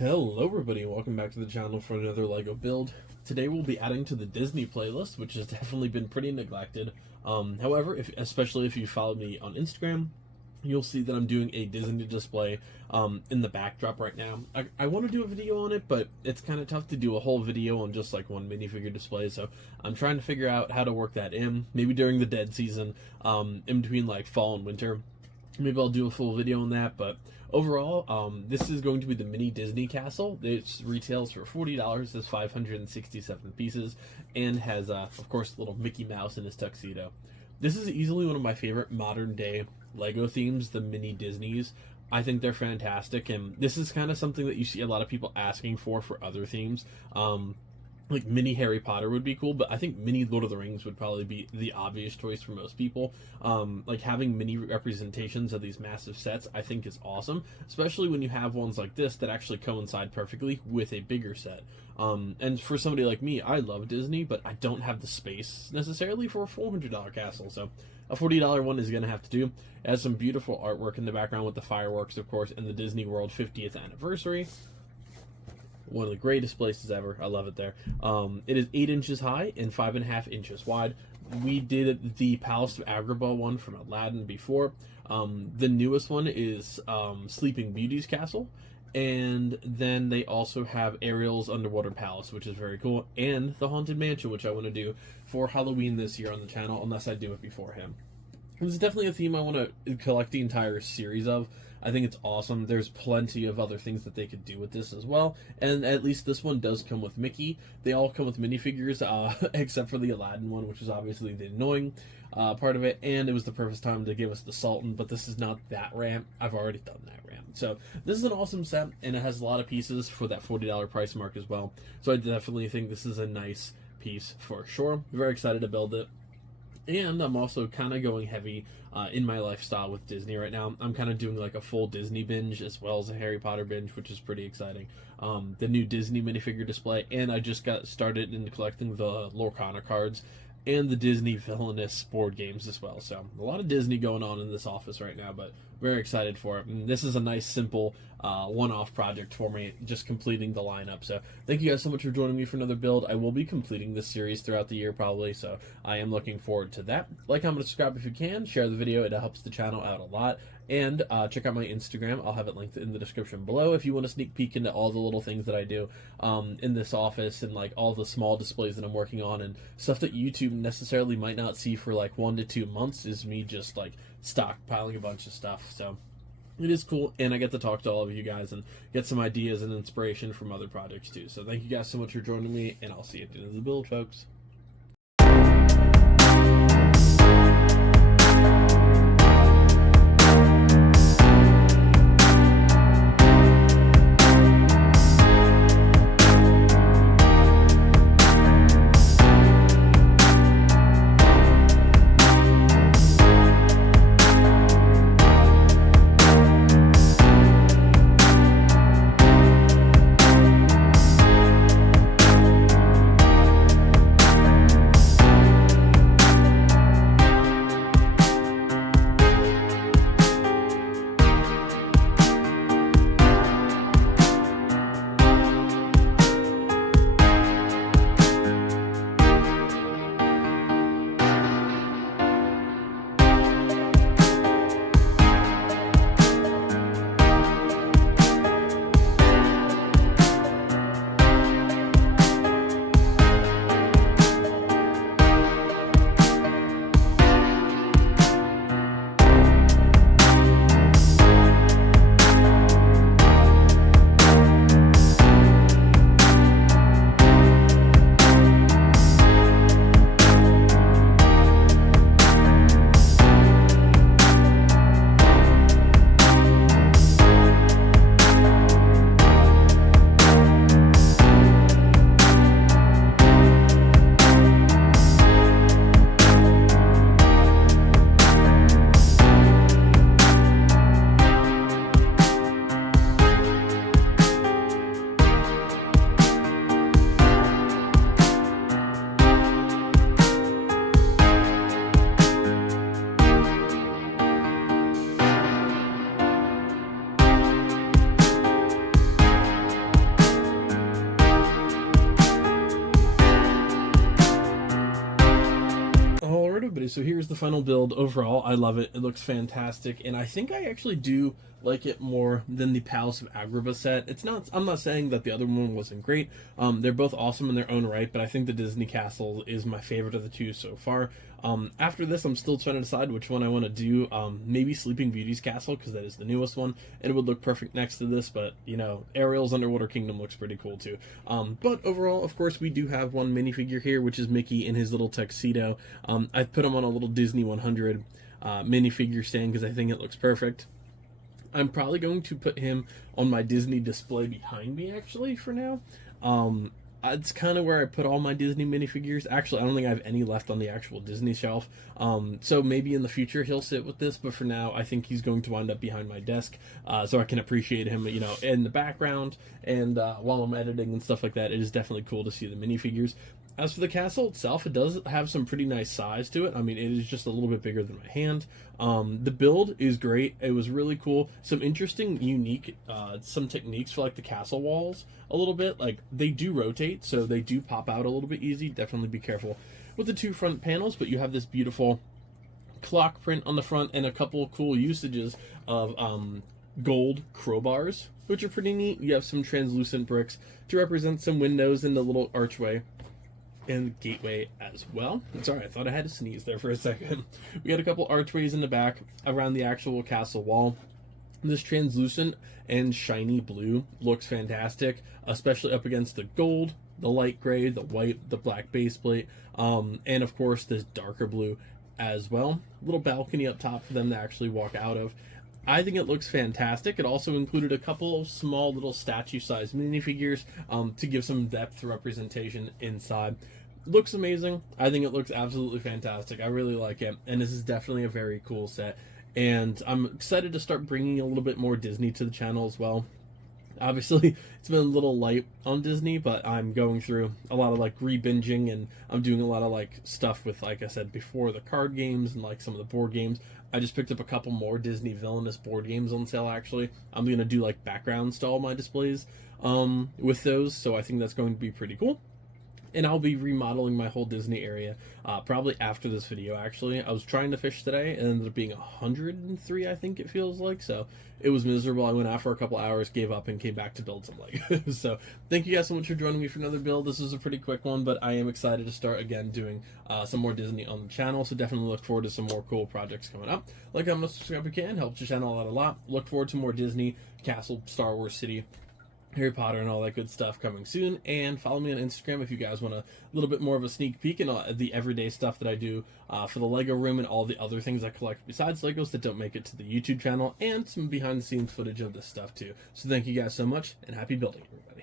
Hello everybody and welcome back to the channel for another LEGO build. Today we'll be adding to the Disney playlist, which has definitely been pretty neglected. However, especially if you follow me on Instagram, you'll see that I'm doing a Disney display in the backdrop right now. I want to do a video on it, but it's kind of tough to do a whole video on just like one minifigure display, so I'm trying to figure out how to work that in, maybe during the dead season, in between like fall and winter. Maybe I'll do a full video on that, but overall, this is going to be the mini Disney castle. It retails for $40, has 567 pieces, and has, of course, little Mickey Mouse in his tuxedo. This is easily one of my favorite modern day LEGO themes, the mini Disneys. I think they're fantastic, and this is kind of something that you see a lot of people asking for other themes. Like mini Harry Potter would be cool, but I think mini Lord of the Rings would probably be the obvious choice for most people. Like having mini representations of these massive sets I think is awesome, especially when you have ones like this that actually coincide perfectly with a bigger set. And for somebody like me, I love Disney, but I don't have the space necessarily for a $400 castle, so a $40 one is going to have to do. It has some beautiful artwork in the background with the fireworks, of course, and the Disney World 50th anniversary. One of the greatest places ever. I love it there. It is 8 inches high and 5.5 inches wide. We did the Palace of Agrabah one from Aladdin before. The newest one is Sleeping Beauty's castle. And then they also have Ariel's Underwater Palace, which is very cool. And the Haunted Mansion, which I want to do for Halloween this year on the channel, unless I do it beforehand. This is definitely a theme I want to collect the entire series of. I think it's awesome. There's plenty of other things that they could do with this as well. And at least this one does come with Mickey. They all come with minifigures, except for the Aladdin one, which is obviously the annoying part of it. And it was the perfect time to give us the Sultan, but this is not that ramp. I've already done that ramp. So this is an awesome set, and it has a lot of pieces for that $40 price mark as well. So I definitely think this is a nice piece for sure. Very excited to build it. And I'm also kind of going heavy in my lifestyle with Disney right now. I'm kind of doing like a full Disney binge as well as a Harry Potter binge, which is pretty exciting. The new Disney minifigure display, and I just got started in collecting the Lorcana cards and the Disney Villainous board games as well. So a lot of Disney going on in this office right now, but very excited for it. And this is a nice, simple one-off project for me, just completing the lineup. So thank you guys so much for joining me for another build. I will be completing this series throughout the year probably, so I am looking forward to that. Like, comment, subscribe if you can. Share the video. It helps the channel out a lot. And check out my Instagram. I'll have it linked in the description below if you want a sneak peek into all the little things that I do in this office, and like all the small displays that I'm working on, and stuff that YouTube necessarily might not see for like 1 to 2 months is me just like stockpiling a bunch of stuff. So it is cool, and I get to talk to all of you guys and get some ideas and inspiration from other projects too. So thank you guys so much for joining me, and I'll see you at the end of the build, folks. so here's the final build. Overall, I love it. It looks fantastic, and I think I actually do like it more than the Palace of Agrabah set. It's not. I'm not saying that the other one wasn't great. They're both awesome in their own right, but I think the Disney Castle is my favorite of the two so far. After this, I'm still trying to decide which one I want to do. Maybe Sleeping Beauty's castle, because that is the newest one, and it would look perfect next to this, but, you know, Ariel's Underwater Kingdom looks pretty cool, too. But overall, of course, we do have one minifigure here, which is Mickey in his little tuxedo. I put him on a little Disney 100 minifigure stand, because I think it looks perfect. I'm probably going to put him on my Disney display behind me, actually, for now. It's kind of where I put all my Disney minifigures. Actually, I don't think I have any left on the actual Disney shelf. So maybe in the future he'll sit with this, but for now I think he's going to wind up behind my desk, so I can appreciate him, you know, in the background and while I'm editing and stuff like that. It is definitely cool to see the minifigures. As for the castle itself, it does have some pretty nice size to it. I mean, it is just a little bit bigger than my hand. The build is great. It was really cool. Some interesting, unique, some techniques for like the castle walls a little bit. Like they do rotate, so they do pop out a little bit easy. Definitely be careful with the two front panels, but you have this beautiful clock print on the front and a couple cool usages of gold crowbars, which are pretty neat. You have some translucent bricks to represent some windows in the little archway and gateway as well. Sorry, I thought I had to sneeze there for a second. We got a couple archways in the back around the actual castle wall. This translucent and shiny blue looks fantastic, especially up against the gold, the light gray, the white, the black base plate, and of course this darker blue as well. Little balcony up top for them to actually walk out of. I think it looks fantastic. It also included a couple of small little statue-sized minifigures to give some depth representation inside. Looks amazing. I think it looks absolutely fantastic. I really like it, and this is definitely a very cool set. And I'm excited to start bringing a little bit more Disney to the channel as well. Obviously, it's been a little light on Disney, but I'm going through a lot of like re-binging, and I'm doing a lot of like stuff with, like I said before, the card games and like some of the board games. I just picked up a couple more Disney Villainous board games on sale, actually. I'm going to do like backgrounds to all my displays with those, so I think that's going to be pretty cool. And I'll be remodeling my whole Disney area probably after this video, actually. I was trying to fish today, and it ended up being 103, I think it feels like. So it was miserable. I went out for a couple hours, gave up, and came back to build some Legos. So thank you guys so much for joining me for another build. This was a pretty quick one, but I am excited to start again doing some more Disney on the channel. So definitely look forward to some more cool projects coming up. Like, comment, subscribe if you can. Helps the channel out a lot. Look forward to more Disney, Castle, Star Wars City, Harry Potter, and all that good stuff coming soon. And follow me on Instagram if you guys want a little bit more of a sneak peek and the everyday stuff that I do for the Lego room and all the other things I collect besides Legos that don't make it to the YouTube channel, and some behind the scenes footage of this stuff too. So thank you guys so much, and happy building, everybody.